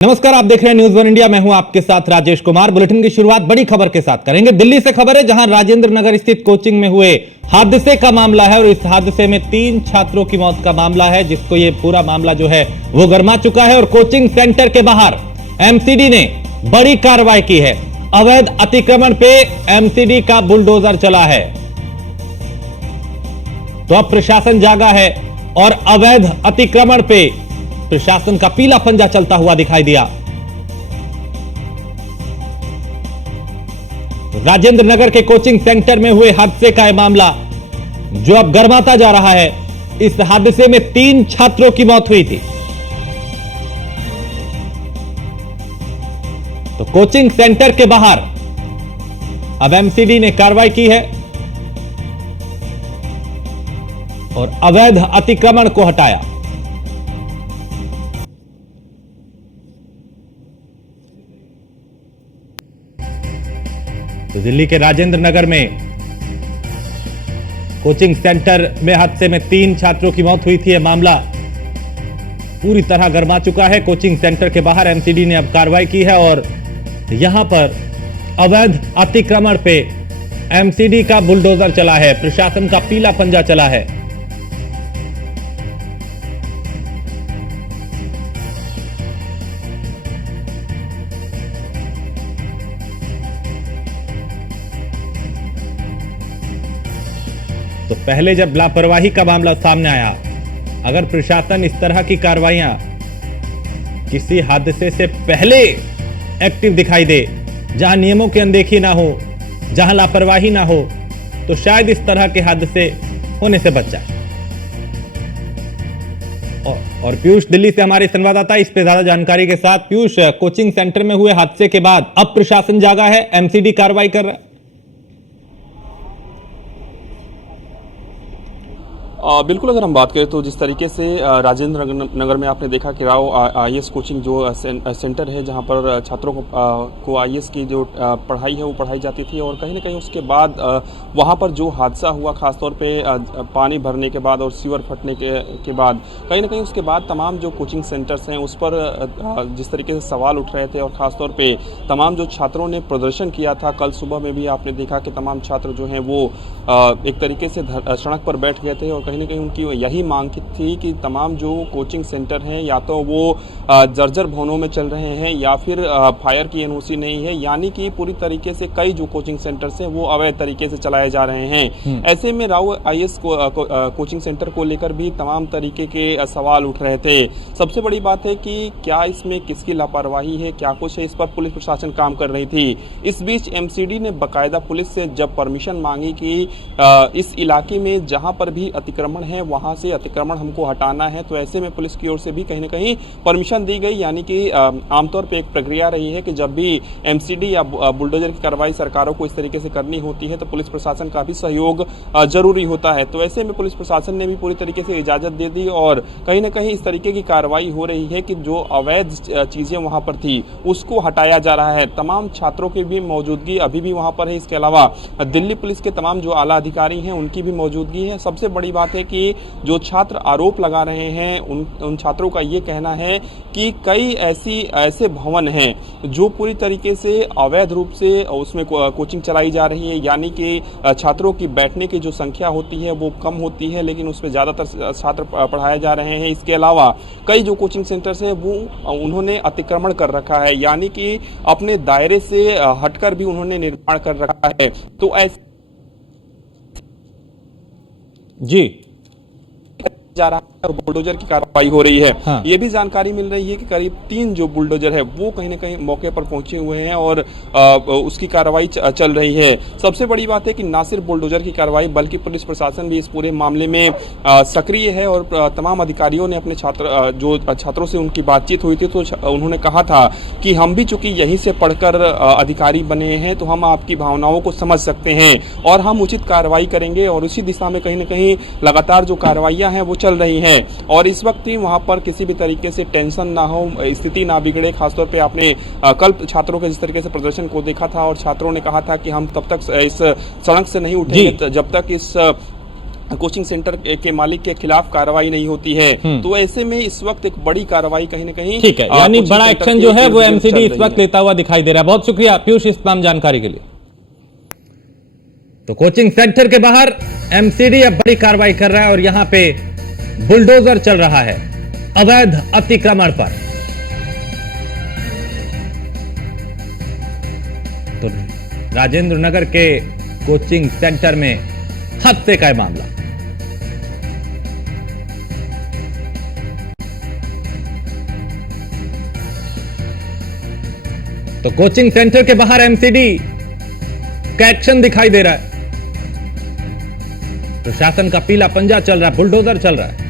नमस्कार, आप देख रहे हैं न्यूज वन इंडिया। मैं हूं आपके साथ राजेश कुमार। बुलेटिन की शुरुआत बड़ी खबर के साथ करेंगे। दिल्ली से खबर है, जहां राजेंद्र नगर स्थित कोचिंग में हुए हादसे का मामला है और इस हादसे में 3 छात्रों की मौत का मामला है, जिसको ये पूरा मामला जो है वो गरमा चुका है। और कोचिंग सेंटर के बाहर एमसीडी ने बड़ी कार्रवाई की है। अवैध अतिक्रमण पे एमसीडी का बुलडोजर चला है। तो अब प्रशासन जागा है और अवैध अतिक्रमण पे प्रशासन का पीला पंजा चलता हुआ दिखाई दिया। राजेंद्र नगर के कोचिंग सेंटर में हुए हादसे का यह मामला जो अब गर्माता जा रहा है। इस हादसे में 3 छात्रों की मौत हुई थी। तो कोचिंग सेंटर के बाहर अब एमसीडी ने कार्रवाई की है और अवैध अतिक्रमण को हटाया। तो दिल्ली के राजेंद्र नगर में कोचिंग सेंटर में हादसे में 3 छात्रों की मौत हुई थी। यह मामला पूरी तरह गरमा चुका है। कोचिंग सेंटर के बाहर एमसीडी ने अब कार्रवाई की है और यहां पर अवैध अतिक्रमण पे एमसीडी का बुलडोजर चला है। प्रशासन का पीला पंजा चला है। तो पहले जब लापरवाही का मामला सामने आया, अगर प्रशासन इस तरह की कार्रवाइयां किसी हादसे से पहले एक्टिव दिखाई दे, जहां नियमों की अनदेखी ना हो, जहां लापरवाही ना हो, तो शायद इस तरह के हादसे होने से बच जाए। और पीयूष दिल्ली से हमारे संवाददाता इस पे ज्यादा जानकारी के साथ। पीयूष, कोचिंग सेंटर में हुए हादसे के बाद अब प्रशासन जागा है, एमसीडी कार्रवाई कर रहा है। बिल्कुल, अगर हम बात करें तो जिस तरीके से राजेंद्र नगर में आपने देखा कि राव आईएएस कोचिंग जो सेंटर है, जहां पर छात्रों को आईएएस की जो पढ़ाई है वो पढ़ाई जाती थी, और कहीं ना कहीं उसके बाद वहां पर जो हादसा हुआ, खासतौर पे पानी भरने के बाद और सीवर फटने के बाद, कहीं ना कहीं उसके बाद तमाम जो कोचिंग सेंटर्स हैं उस पर जिस तरीके से सवाल उठ रहे थे, और ख़ासतौर पर तमाम जो छात्रों ने प्रदर्शन किया था, कल सुबह में भी आपने देखा कि तमाम छात्र जो हैं वो एक तरीके से सड़क पर बैठ गए थे, और कहीं ना कहीं उनकी यही मांग थी कि तमाम जो कोचिंग सेंटर हैं या तो वो जर्जर भवनों में चल रहे हैं या फिर फायर की एनओसी नहीं है, यानी कि पूरी तरीके से कई जो कोचिंग सेंटर्स हैं वो अवैध तरीके से चलाए जा रहे हैं। ऐसे में राव आईएएस कोचिंग सेंटर को लेकर भी तमाम तरीके के सवाल उठ रहे थे। सबसे बड़ी बात है कि क्या इसमें किसकी लापरवाही है, क्या कुछ है, इस पर पुलिस प्रशासन काम कर रही थी। इस बीच एमसीडी ने बाकायदा पुलिस से जब परमिशन मांगी कि इस इलाके में जहां पर भी अतिक्रमण है वहां से अतिक्रमण हमको हटाना है, तो ऐसे में पुलिस की ओर से भी कहीं ना कहीं परमिशन दी गई। यानी कि आमतौर पे एक प्रक्रिया रही है कि जब भी एमसीडी या बुलडोजर की कार्रवाई सरकारों को इस तरीके से करनी होती है तो पुलिस प्रशासन का भी सहयोग जरूरी होता है। तो ऐसे में पुलिस प्रशासन ने भी पूरी तरीके से इजाजत दे दी और कहीं ना कहीं इस तरीके की कार्रवाई हो रही है कि जो अवैध चीजें वहां पर थी उसको हटाया जा रहा है। तमाम छात्रों की भी मौजूदगी अभी भी वहां पर है। इसके अलावा दिल्ली पुलिस के तमाम जो आला अधिकारी हैं उनकी भी मौजूदगी है। सबसे बड़ी बात है कि जो छात्र आरोप लगा रहे हैं उन छात्रों का ये कहना है कि कई ऐसे भवन हैं जो पूरी तरीके से अवैध रूप से उसमें कोचिंग चलाई जा रही है, यानी कि छात्रों की बैठने की जो संख्या होती है वो कम होती है, लेकिन उसमें ज़्यादातर छात्र पढ़ाए जा रहे हैं। इसके अलावा कई जो कोचिंग सेंटर्स हैं वो उन्होंने अतिक्रमण कर रखा है, यानी कि अपने दायरे से हटकर भी उन्होंने निर्माण कर रखा है। तो ऐसे जी जा रहा है और बुलडोजर की कार्रवाई हो रही है। हाँ। ये भी जानकारी मिल रही है कि करीब 3 जो बुलडोजर है वो कहीं ना कहीं मौके पर पहुंचे हुए हैं और उसकी कार्रवाई चल रही है। सबसे बड़ी बात है कि ना सिर्फ बुलडोजर की कार्रवाई बल्कि पुलिस प्रशासन भी इस पूरे मामले में सक्रिय है और तमाम अधिकारियों ने अपने छात्रों से उनकी बातचीत हुई थी तो उन्होंने कहा था कि हम भी चूंकि यहीं से पढ़कर अधिकारी बने हैं तो हम आपकी भावनाओं को समझ सकते हैं और हम उचित कार्रवाई करेंगे, और उसी दिशा में कहीं ना कहीं लगातार जो कार्रवाइयाँ हैं वो चल रही हैं। और इस वक्त ही वहां पर किसी भी तरीके से टेंशन ना हो, स्थिति ना बिगड़े। खासतौर पे आपने कल छात्रों के जिस तरीके से प्रदर्शन को देखा था और छात्रों ने कहा था कि हम तब तक इस सड़क से नहीं उठेंगे जब तक इस कोचिंग सेंटर के मालिक के खिलाफ कार्रवाई नहीं होती है, तो ऐसे में इस वक्त एक बड़ी कार्रवाई कहीं ना कहीं, ठीक है, यानी बड़ा एक्शन जो है वो एमसीडी इस वक्त लेता हुआ दिखाई दे रहा है। बहुत शुक्रिया पीयूष इस तमाम जानकारी के लिए। तो कोचिंग सेंटर के बाहर एमसीडी अब बड़ी कार्रवाई कर रहा है और यहां पे बुलडोजर चल रहा है अवैध अतिक्रमण पर। तो राजेंद्र नगर के कोचिंग सेंटर में हत्या का मामला। तो कोचिंग सेंटर के बाहर एमसीडी का एक्शन दिखाई दे रहा है। प्रशासन का पीला पंजा चल रहा है, बुलडोजर चल रहा है।